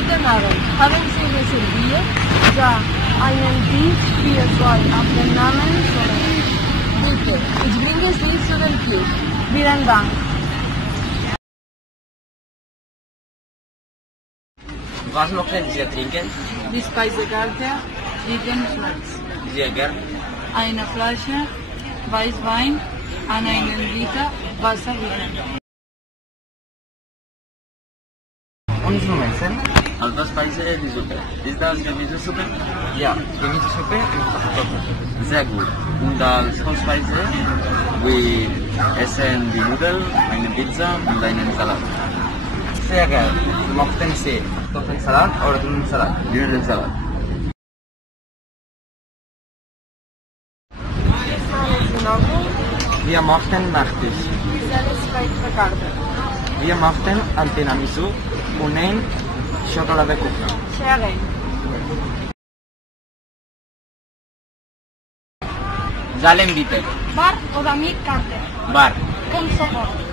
Guten Abend. Haben Sie reserviert? Ja, einen Tisch für zwei auf den Namen Sonnen. Bitte, ich bringe Sie zu dem Tisch. Vielen Dank. Was möchten Sie trinken? Die Speisekarte, Chicken Schwarz. Sehr gern. Eine Flasche Weißwein an einen Liter Wasser bitte. Und Schummelsen? Alta Speise die Suppe. Ist das Gemüsesuppe? Ja, Gemüsesuppe und Kartoffelsuppe. Sehr gut. Und als Hauptspeise, wir essen die Nudeln, eine Pizza und einen Salat. Sehr gern. Möchten Sie Kartoffelsalat oder Nudelsalat? Nudelsalat. Ist alles in Ordnung? Wir möchten Nachtisch. Ist alles bei der Karte? Wir möchten ein Tiramisu und ein Schokoladekuchen. Sehr gern. Zahlen bitte. Bar oder mit Karte? Bar. Kommt sofort.